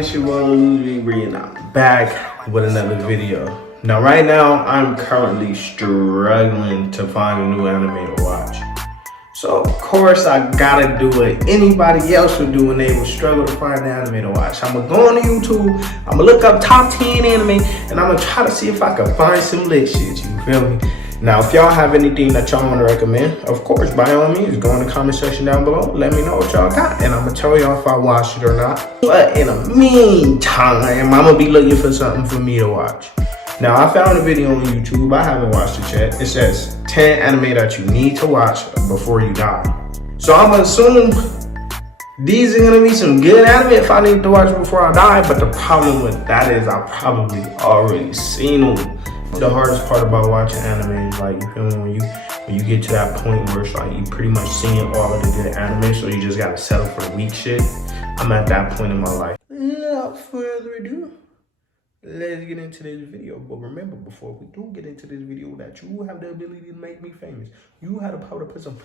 it's your boy Lil and I'm back with another video. Now right now I'm currently struggling to find a new anime to watch. So of course I gotta do what anybody else would do when they would struggle to find an anime to watch. I'm gonna go on YouTube, I'm gonna look up top 10 anime, and I'm gonna try to see if I can find some lit shit, you feel me? Now, if y'all have anything that y'all want to recommend, of course, by all means, go in the comment section down below. Let me know what y'all got, and I'm going to tell y'all if I watched it or not. But in the meantime, I'm going to be looking for something for me to watch. Now, I found a video on YouTube. I haven't watched it yet. It says 10 anime that you need to watch before you die. So I'm going to assume these are going to be some good anime if I need to watch before I die. But the problem with that is I probably already seen them. The hardest part about watching anime is like, you feel me, when you get to that point where it's like you pretty much seeing all of the good anime, so you just gotta settle for the weak shit. I'm at that point in my life. Without further ado, let's get into this video. But remember, before we do get into this video, that you have the ability to make me famous. You have the power to put some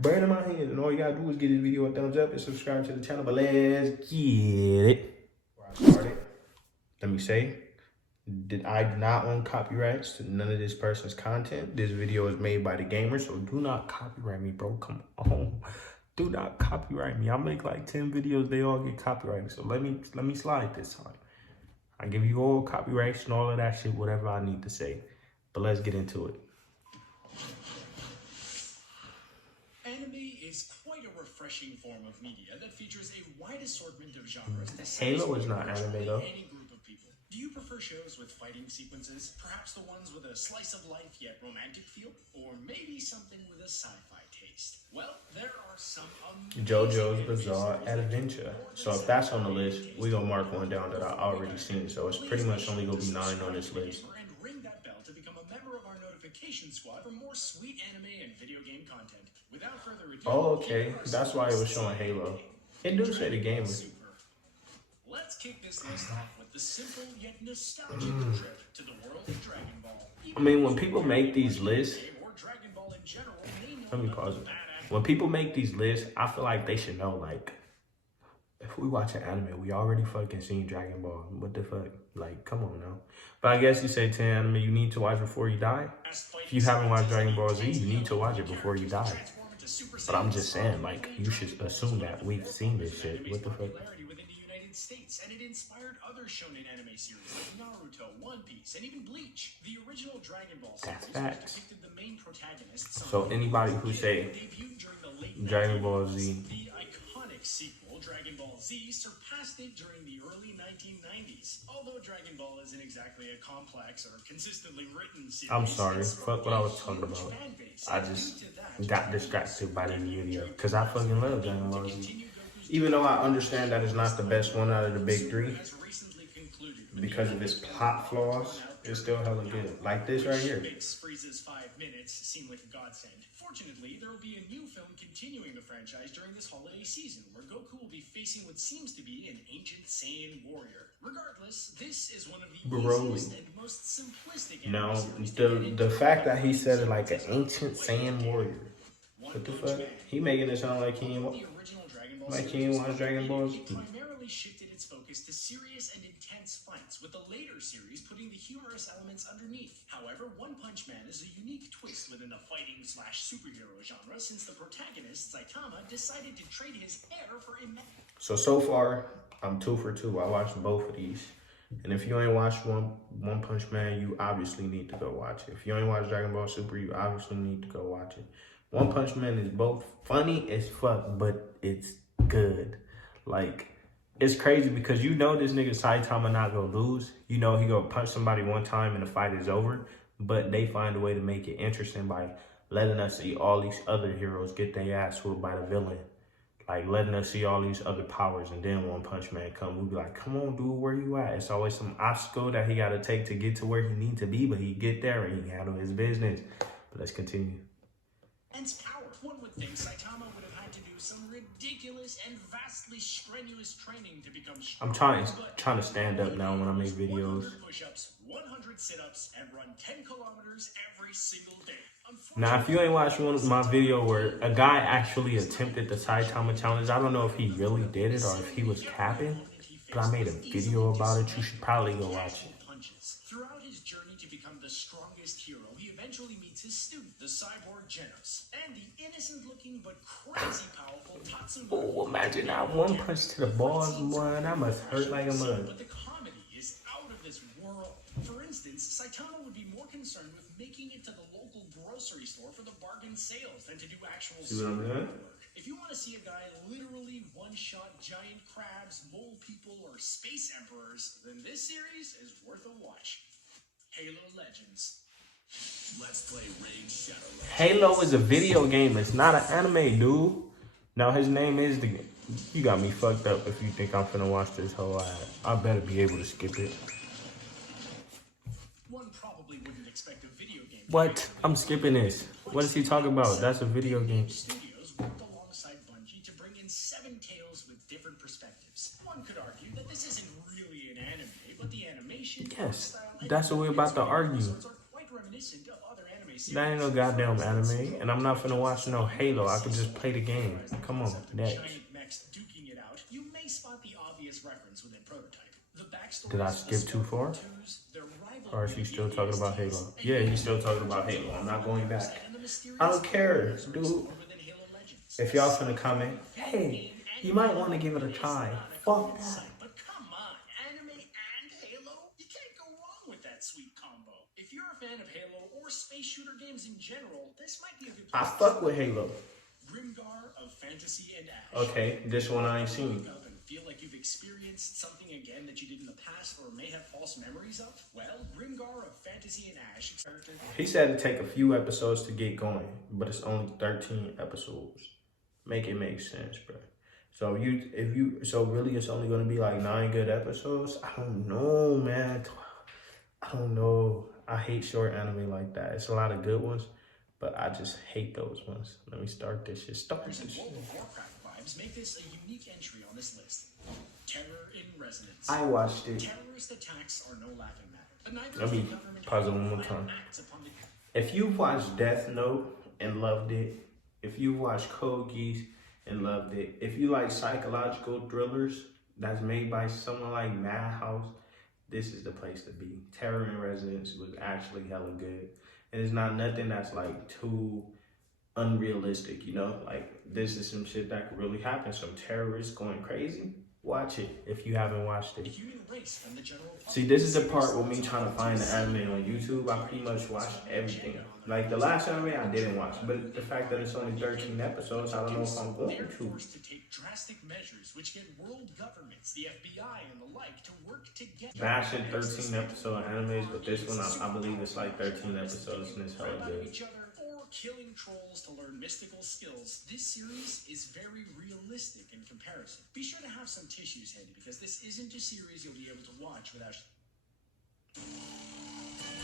bread in my hands, and all you gotta do is give this video a thumbs up and subscribe to the channel. But let's get it. Before I started, let me say, I do not own copyrights to none of this person's content. This video is made by the gamer, so do not copyright me, bro. Come on. Do not copyright me. I make like 10 videos, they all get copyrighted. So let me slide this time. I give you all copyrights and all of that shit, whatever I need to say. But let's get into it. Anime is quite a refreshing form of media that features a wide assortment of genres. Halo is not anime though. Do you prefer shows with fighting sequences? Perhaps the ones with a slice of life yet romantic feel? Or maybe something with a sci-fi taste? Well, there are some JoJo's Bizarre Adventure. So if that's on the list, we gonna mark one down that I already seen. So it's pretty much only gonna be 9 on this list. And ring that bell to become a member of our notification squad for more sweet anime and video game content. Without further ado, oh, okay. That's why it was showing Halo. It do say the gamer. Let's kick this list off with the simple yet nostalgic trip to the world of Dragon Ball. I mean, when people make these lists, let me pause it. When people make these lists, I feel like they should know, like, if we watch an anime, we already fucking seen Dragon Ball. What the fuck? Like, come on now. But I guess you say 10 anime you need to watch before you die. If you haven't watched Dragon Ball Z, you need to watch it before you die. But I'm just saying, like, you should assume that we've seen this shit. What the fuck? States, and it inspired other shonen anime series like Naruto, One Piece, and even Bleach. The original Dragon Ball series depicted the main protagonists. So anybody who say Dragon Ball Z, the iconic sequel Dragon Ball Z surpassed it during the early 1990s. Although Dragon Ball isn't exactly a complex or consistently written series. I'm sorry, fuck what I was talking about. I just got distracted by the video because I fucking love Dragon Ball Z. Even though I understand that it's not the best one out of the big three, because of its plot flaws, it's still hella good. Like this right here. Frieza's 5 minutes seem like a godsend. Fortunately, there will be a new film continuing the franchise during this holiday season, where Goku will be facing what seems to be an ancient Saiyan warrior. Regardless, this is one of the easiest and most simplistic. Now, the fact that he said it like an ancient Saiyan warrior. What the fuck? He making it sound like he ain't watch Dragon Ball Z. It primarily shifted its focus to serious and intense fights, with the later series putting the humorous elements underneath. However, One Punch Man is a unique twist within the fighting/superhero genre, since the protagonist, Saitama, decided to trade his hair for So far, I'm 2 for 2. I watched both of these. And if you ain't watched One Punch Man, you obviously need to go watch it. If you ain't watched Dragon Ball Super, you obviously need to go watch it. One Punch Man is both funny as fuck, but it's good. Like, it's crazy because you know this nigga Saitama not gonna lose. You know he gonna punch somebody one time and the fight is over. But they find a way to make it interesting by letting us see all these other heroes get their ass whooped by the villain. Like, letting us see all these other powers, and then One Punch Man come, we be like, come on, dude, where you at? It's always some obstacle that he gotta take to get to where he need to be, but he get there and he handle his business. But let's continue. Power. One would think Saitama would have had to do some ridiculous and vastly strenuous training to become strong. I'm trying to stand up now when I make videos. 100 push-ups, 100 sit-ups, and run 10 kilometers every single day. Now, if you ain't watched one of my video where a guy actually attempted the Saitama challenge, I don't know if he really did it or if he was capping. but I made a video about it. You should probably go watch it. Punches. Throughout his journey to become the strongest hero, he eventually meets his student, the cyborg Genos, and the innocent-looking but crazy powerful Tatsunori. Oh, imagine that one punch to the balls, boy. That must hurt like a mug. But the comedy is out of this world. For instance, Saitama would be more concerned with making it to the local grocery store for the bargain sales than to do actual work. If you want to see a guy literally one-shot giant crabs, mole people, or space emperors, then this series is worth a watch. Halo Legends. Let's play Raid Shadow Legends. Halo is a video game. It's not an anime, dude. Now his name is the. You got me fucked up if you think I'm finna watch this whole ad. I better be able to skip it. One probably wouldn't expect a video game. What? I'm skipping this. What is he talking about? That's a video game. Studios worked alongside Bungie to bring in 7 tales with different perspectives. One could argue that this isn't really an anime, but the animation, Yes, that's what we're about to argue. are quite reminiscent of other anime series. That ain't no goddamn anime, and I'm not finna watch no Halo. I could just play the game. Come on, next. Giant mechs duking it out, you may spot the obvious reference within Prototype. The backstory Did I skip too far? Or is he still talking about Halo? Yeah, he's still talking about Halo. I'm not going back. I don't care, dude. If y'all finna comment, hey, you might want to give it a try. Fuck that. But come on, anime and Halo? You can't go wrong with that sweet combo. If you're a fan of Halo or space shooter games in general, this might be a good I place. fuck with Halo. Grimgar of Fantasy and Ash. Okay, this one I ain't seen. Wake up and feel like you've experienced something again that you did in the past or may have false memories of? Well, Grimgar of Fantasy and Ash. He said it'd take a few episodes to get going, but it's only 13 episodes. Make it make sense, bro. So really it's only gonna be like 9 good episodes? I don't know, man. I don't know. I hate short anime like that. It's a lot of good ones, but I just hate those ones. Let me start this shit. Start this shit. World of Warcraft vibes make this a unique entry on this list. Terror in Resonance. I watched it. Terrorist attacks are no laughing matter. But neither Let me is the government pause it one more time. acts upon the If you watched Death Note and loved it, if you watched Code Geass and loved it, if you like psychological thrillers that's made by someone like Madhouse, this is the place to be. Terror in Residence was actually hella good. And it's not nothing that's like too unrealistic, you know? Like this is some shit that could really happen. Some terrorists going crazy. Watch it if you haven't watched it. human race from the general public. See, this is the part with me trying to find the anime on YouTube. I pretty much watched everything. Like the last anime I didn't watch, but the fact that it's only 13 episodes, I don't know if I'm going They're to. forced to take drastic measures which get world governments, the FBI and the like, to work together. Bashing 13 episode animes, but this one I believe it's like 13 episodes and it's hella Rip out good. each other or killing trolls to learn mystical skills. This series is very realistic in comparison. Be sure to have some tissues handy because this isn't a series you'll be able to watch without.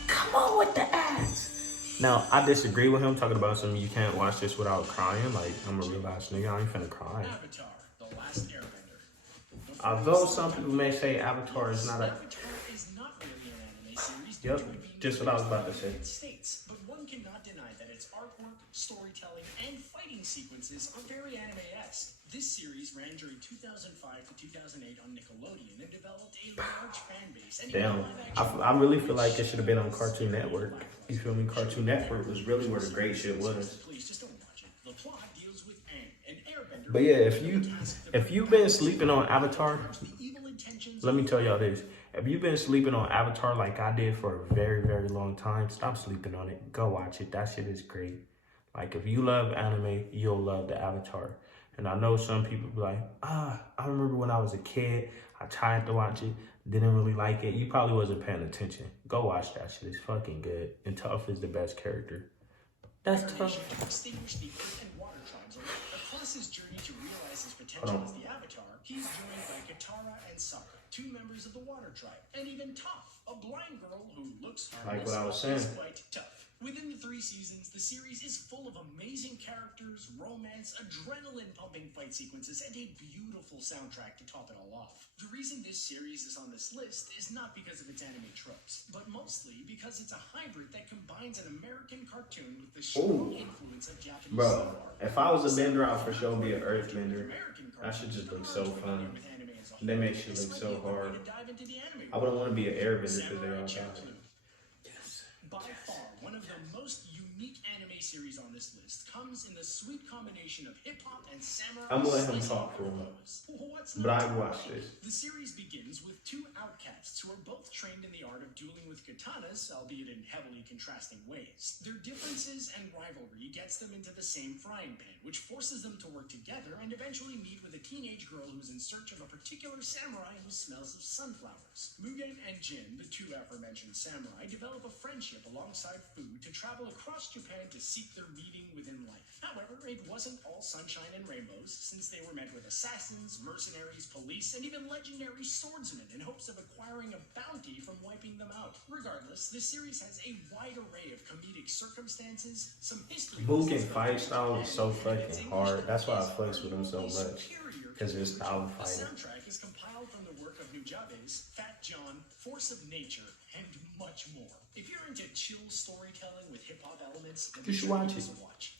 Come on with the ads. Now, I disagree with him talking about something you can't watch this without crying. Like, I'm a real ass nigga. I ain't finna cry. Avatar: The Last Airbender. Although some people may say Avatar is not a... Avatar is not really an anime series. Yep, due to it being just what I was about to say. United States, but one cannot deny that its artwork, storytelling, and fighting sequences are very anime-esque. This series ran during 2005 to 2008 on Nickelodeon and developed a large fan base. And Damn, I really feel like it should have been on Cartoon Network. You feel me? Cartoon Network was really where the great shit was. Please just don't watch it. The plot deals with Aang, an airbender. But yeah, if you've been sleeping on Avatar, let me tell y'all this. If you've been sleeping on Avatar like I did for a very, very long time, stop sleeping on it. Go watch it. That shit is great. Like, if you love anime, you'll love the Avatar. And I know some people be like, I remember when I was a kid, I tried to watch it, didn't really like it. You probably wasn't paying attention. Go watch that shit. It's fucking good. And Toph is the best character. That's tough. Extinguish the earth and water tribes. Across his journey to realize his potential as the Avatar, he's joined by Katara and Sokka, 2 members of the Water Tribe, and even Toph, a blind girl who looks harmless, Like what I was saying. is quite tough. Within the 3 seasons, the series is full of amazing characters, romance, adrenaline-pumping fight sequences, and a beautiful soundtrack to top it all off. The reason this series is on this list is not because of its anime tropes, but mostly because it's a hybrid that combines an American cartoon with the strong influence of Japanese Bro, cinema. if I was a bender, I'd for sure be an earthbender. That should just look so fun. With anime as a They make shit look so hard. I wouldn't want to be an airbender because they all die. Yes. By far, one of the most unique anime series on this list comes in the sweet combination of hip-hop and samurai. I'm gonna let him talk for a moment. But I watched this. The series begins with two outcasts who are both trained in the art of dueling with katanas, albeit in heavily contrasting ways. Their differences and rivalry gets them into the same frying pan, which forces them to work together and eventually meet with a teenage girl who's in search of a particular samurai who smells of sunflowers. Mugen and Jin, the two aforementioned samurai, develop a friendship alongside food to travel across Japan to seek their meeting within life. However, it wasn't all sunshine and rainbows, since they were met with assassins, mercenaries, police, and even legendary swordsmen in hopes of acquiring a bounty from wiping them out. Regardless, this series has a wide array of comedic circumstances, some history... Mugen fight style is so fucking hard. That's why I fucks with him so much. Because his style of The fighting. soundtrack is compiled from the work of Nujabes, Fat John, Force of Nature, and much more. If you're into chill storytelling with hip-hop elements, then You should watch it. watch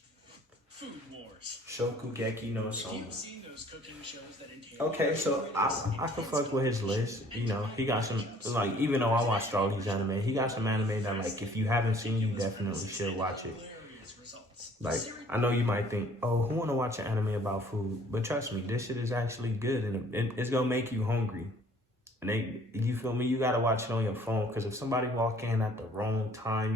Food Wars. Shokugeki no If Soma. you've seen those cooking shows that entail... Okay, so I can fuck with his list. You know, he got some, like, even though I watched all these anime, he got some anime that, like, if you haven't seen, you definitely should watch it. hilarious results. Like, I know you might think, oh, who want to watch an anime about food? But trust me, this shit is actually good, and it's going to make you hungry. And you feel me? You got to watch it on your phone, because if somebody walk in at the wrong time,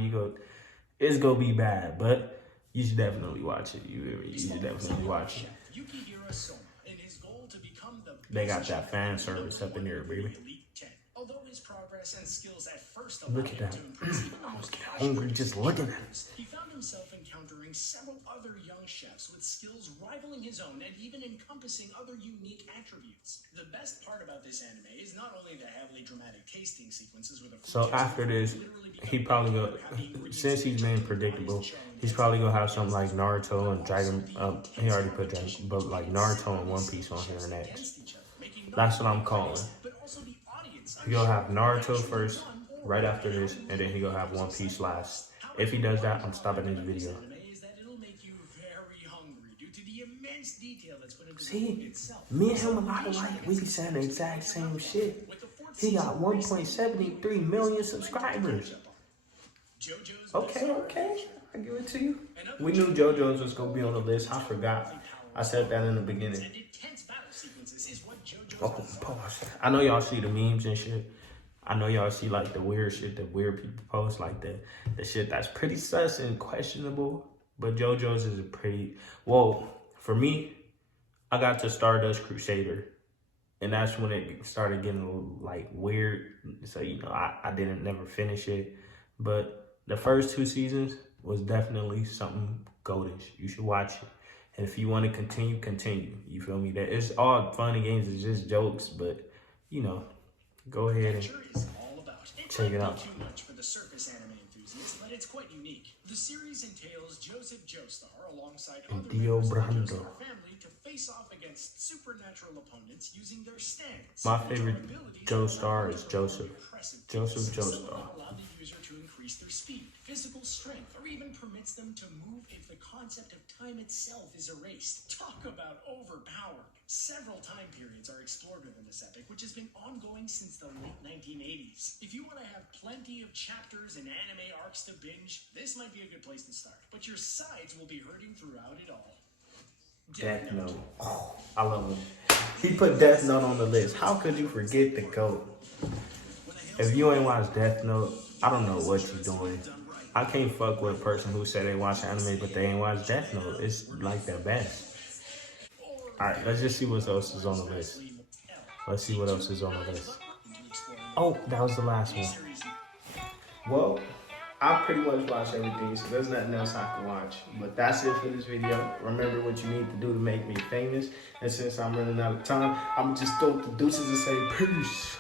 it's going to be bad. But you should definitely watch it. You should definitely watch it. Yukihira Soma, in his goal to become the They got that fan service up in there, baby. Elite 10. Although his progress and skills at first Look allowed at him that. to impress even the I was most getting hungry just looking at it. he found himself encountering several other young chefs with skills rivaling his own and even encompassing other unique attributes. The best part about this anime is not only the heavily dramatic tasting sequences with a So after this, he probably go, since he's been predictable, he's probably gonna have something like Naruto and Dragon. He already put Dragon, but like Naruto and One Piece on here next. That's what I'm calling. He gonna have Naruto first, right after this, and then he gonna have One Piece last. If he does that, I'm stopping this video. See, me and him a lot alike. We be saying the exact same shit. He got 1.73 million subscribers. Okay, I give it to you. We knew JoJo's was gonna be on the list. I forgot. I said that in the beginning. Oh, pause. I know y'all see the memes and shit. I know y'all see like the weird shit that weird people post, like the shit that's pretty sus and questionable. But JoJo's is a pretty, well, for me, I got to Stardust Crusader. And that's when it started getting like weird. So, you know, I didn't never finish it. But the first 2 seasons was definitely something goldish. You should watch it. And if you want to continue. You feel me? That it's all funny games, it's just jokes, but you know, go ahead and check it out. Too much for the surface anime enthusiast, but it's quite unique. The series entails Joseph Joestar alongside other Dio members of the Brando. Joestar family to face off against supernatural opponents using their stands. My favorite Joestar is Joseph. Joseph Joestar. Allow the user to increase their speed, physical strength, or even permits them to move if the concept of time itself is erased. Talk about overpowered. Several time periods are explored within this epic, which has been ongoing since the late 1980s. If you want to have plenty of chapters and anime arcs to binge, this might be a good place to start. But your sides will be hurting throughout it all. Death Note. Oh, I love him. He put Death Note on the list. How could you forget the GOAT? If you ain't watched Death Note, I don't know what you're doing. I can't fuck with a person who said they watch anime but they ain't watch Death Note. It's like the best. Alright, let's just see what else is on the list. Let's see what else is on the list. Oh, that was the last one. Well, I pretty much watched everything, so there's nothing else I can watch. But that's it for this video. Remember what you need to do to make me famous. And since I'm running out of time, I'm just throw the deuces and say peace.